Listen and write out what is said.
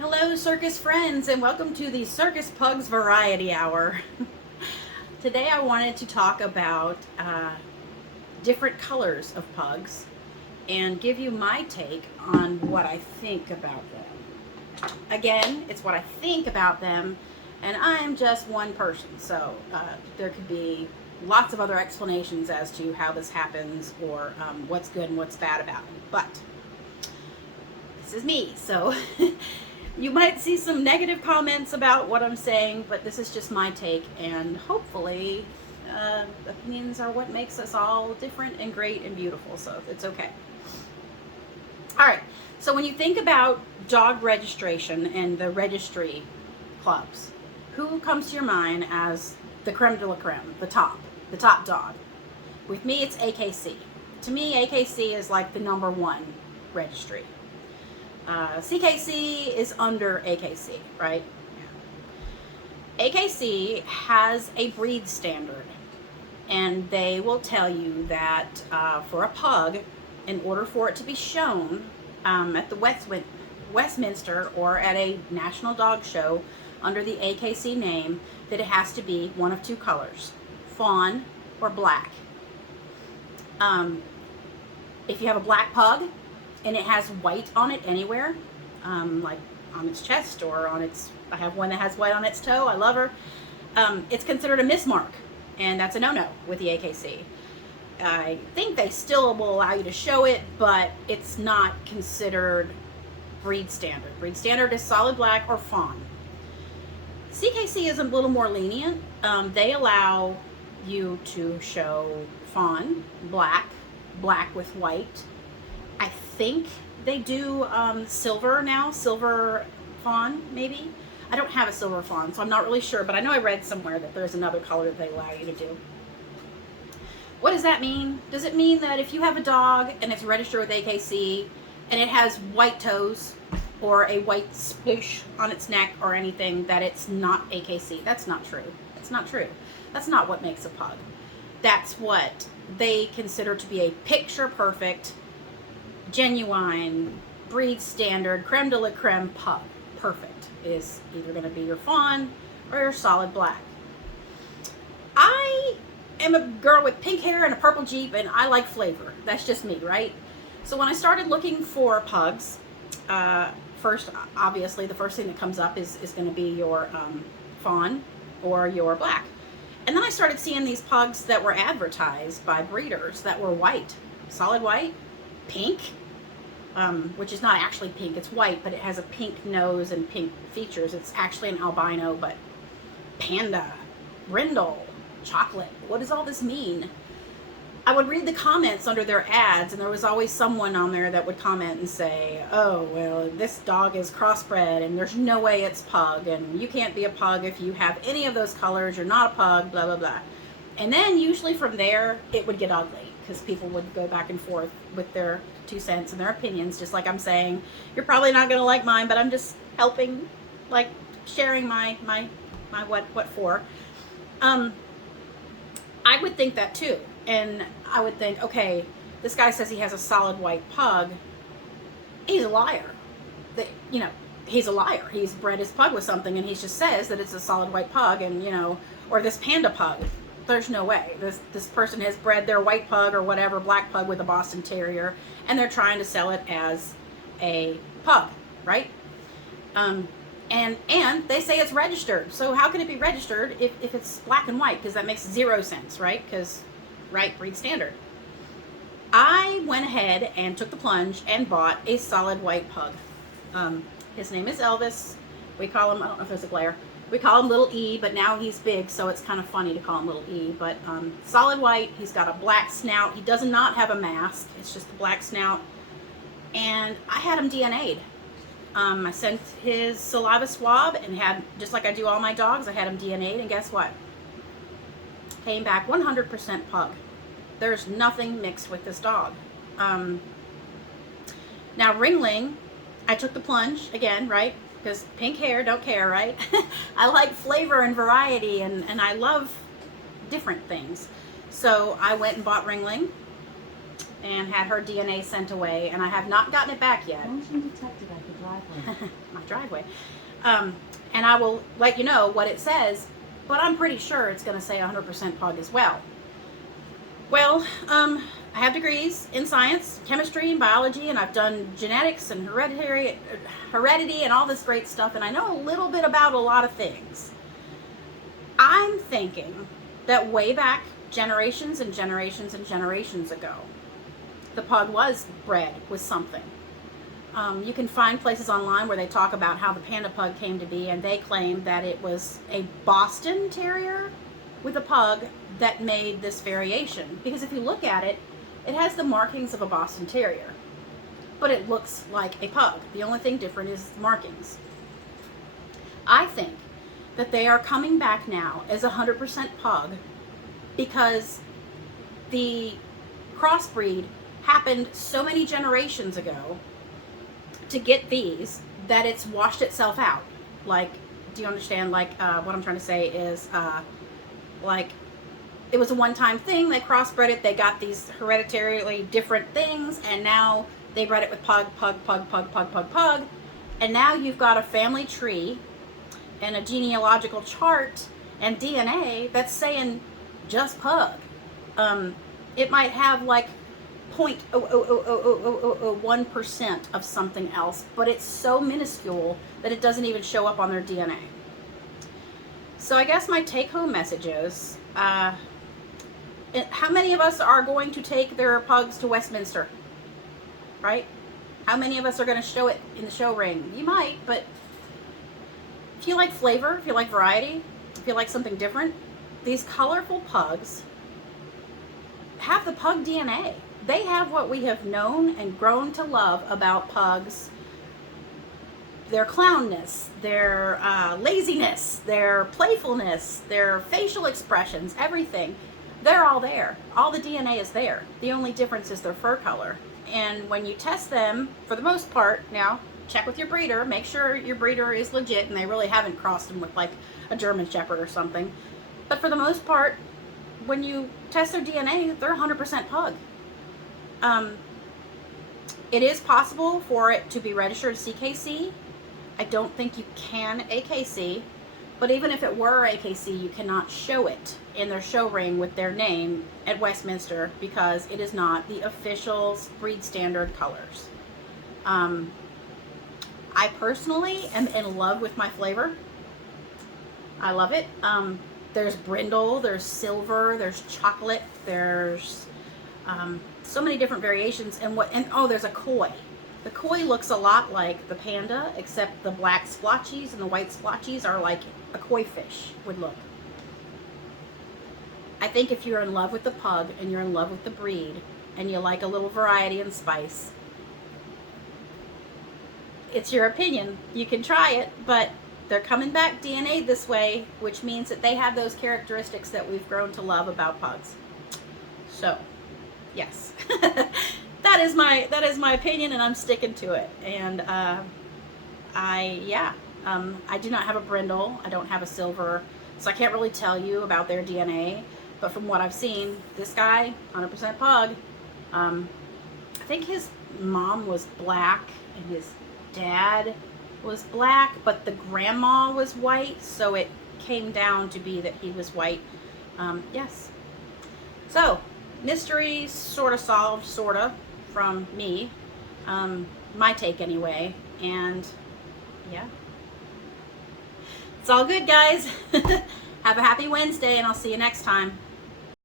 Hello, circus friends, and welcome to the Circus Pugs Variety Hour. Today I wanted to talk about different colors of pugs and give you my take on what I think about them. Again, it's what I think about them, and I am just one person, so there could be lots of other explanations as to how this happens or what's good and what's bad about them. But this is me, so you might see some negative comments about what I'm saying, but this is just my take, and hopefully opinions are what makes us all different and great and beautiful, so it's okay. All right, so when you think about dog registration and the registry clubs, who comes to your mind as the creme de la creme, the top dog? With me, it's AKC. To me, AKC is like the number one registry. CKC is under AKC, right? AKC has a breed standard, and they will tell you that for a pug, in order for it to be shown at the Westminster or at a national dog show under the AKC name, that it has to be one of two colors, fawn or black. If you have a black pug and it has white on it anywhere, like on its chest or on its, I have one that has white on its toe, I love her, it's considered a mismark, and that's a no-no with the AKC. I think they still will allow you to show it, but it's not considered breed standard. Breed standard is solid black or fawn. CKC is a little more lenient. They allow you to show fawn, black with white. I think they do silver now, silver fawn maybe. I don't have a silver fawn, so I'm not really sure, but I know I read somewhere that there's another color that they allow you to do. What does that mean? Does it mean that if you have a dog and it's registered with AKC and it has white toes or a white sploosh on its neck or anything, that it's not AKC? That's not true. That's not true. That's not what makes a pug. That's what they consider to be a picture perfect, genuine, breed standard, creme de la creme pug. Perfect is either going to be your fawn or your solid black. I am a girl with pink hair and a purple Jeep, and I like flavor. That's just me, right? So when I started looking for pugs, first, obviously, the first thing that comes up is going to be your fawn or your black. And then I started seeing these pugs that were advertised by breeders that were white, solid white, pink, which is not actually pink, it's white, but it has a pink nose and pink features. It's actually an albino, but panda, brindle, chocolate. What does all this mean? I would read the comments under their ads, and there was always someone on there that would comment and say, oh, well, this dog is crossbred, and there's no way it's pug, and you can't be a pug if you have any of those colors, you're not a pug, blah, blah, blah. And then usually from there, it would get ugly, because people would go back and forth with their 2 cents and their opinions, just like I'm saying. You're probably not going to like mine, but I'm just helping, like, sharing my what for. I would think that too. And I would think, okay, this guy says he has a solid white pug. He's a liar. He's a liar. He's bred his pug with something, and he just says that it's a solid white pug, and, or this Panda Pug. There's no way. This person has bred their white pug or whatever, black pug with a Boston Terrier, and they're trying to sell it as a pug, right? And they say it's registered. So how can it be registered if it's black and white? Because that makes 0 sense, right? Because, right, breed standard. I went ahead and took the plunge and bought a solid white pug. His name is Elvis. We call him, I don't know if there's a glare, we call him Little E, but now he's big, so it's kind of funny to call him Little E. But solid white, he's got a black snout. He does not have a mask. It's just a black snout. And I had him DNA'd. I sent his saliva swab and had, just like I do all my dogs, I had him DNA'd, and guess what? Came back 100% pug. There's nothing mixed with this dog. Now Ringling, I took the plunge again, right? Because pink hair, don't care, right? I like flavor and variety, and I love different things. So I went and bought Ringling and had her DNA sent away, and I have not gotten it back yet. Motion detected. I could my driveway. And I will let you know what it says, but I'm pretty sure it's going to say 100% pug as well. Well, I have degrees in science, chemistry, and biology, and I've done genetics and heredity and all this great stuff, and I know a little bit about a lot of things. I'm thinking that way back, generations and generations and generations ago, the pug was bred with something. You can find places online where they talk about how the Panda Pug came to be, and they claim that it was a Boston Terrier with a pug that made this variation. Because if you look at it, it has the markings of a Boston Terrier, but it looks like a pug. The only thing different is the markings. I think that they are coming back now as 100% pug because the crossbreed happened so many generations ago to get these that it's washed itself out. Like, do you understand? Like, what I'm trying to say is, like, it was a one-time thing. They crossbred it. They got these hereditarily different things, and now they bred it with pug, pug, pug, pug, pug, pug, pug. And now you've got a family tree and a genealogical chart and DNA that's saying just pug. It might have like 0.00001% of something else, but it's so minuscule that it doesn't even show up on their DNA. So I guess my take-home message is, how many of us are going to take their pugs to Westminster? Right? How many of us are going to show it in the show ring? You might, but if you like flavor, if you like variety, if you like something different, these colorful pugs have the pug DNA. They have what we have known and grown to love about pugs. Their clownness, their laziness, their playfulness, their facial expressions, everything. They're all there. All the DNA is there. The only difference is their fur color. And when you test them, for the most part, now, check with your breeder. Make sure your breeder is legit and they really haven't crossed them with like a German Shepherd or something. But for the most part, when you test their DNA, they're 100% pug. It is possible for it to be registered CKC. I don't think you can AKC, but even if it were AKC, you cannot show it in their show ring with their name at Westminster because it is not the official breed standard colors. I personally am in love with my flavor. I love it. There's brindle, there's silver, there's chocolate, there's so many different variations. And there's a koi. The koi looks a lot like the panda, except the black splotchies and the white splotchies are like a koi fish would look. I think if you're in love with the pug and you're in love with the breed and you like a little variety and spice, it's your opinion. You can try it, but they're coming back DNA this way, which means that they have those characteristics that we've grown to love about pugs. So, yes. That is my opinion, and I'm sticking to it. And I do not have a brindle. I don't have a silver, so I can't really tell you about their DNA. But from what I've seen, this guy, 100% pug. I think his mom was black and his dad was black, but the grandma was white, so it came down to be that he was white. Yes. So, mystery sort of solved, sort of, from me. My take anyway. And, yeah. It's all good, guys. Have a happy Wednesday, and I'll see you next time.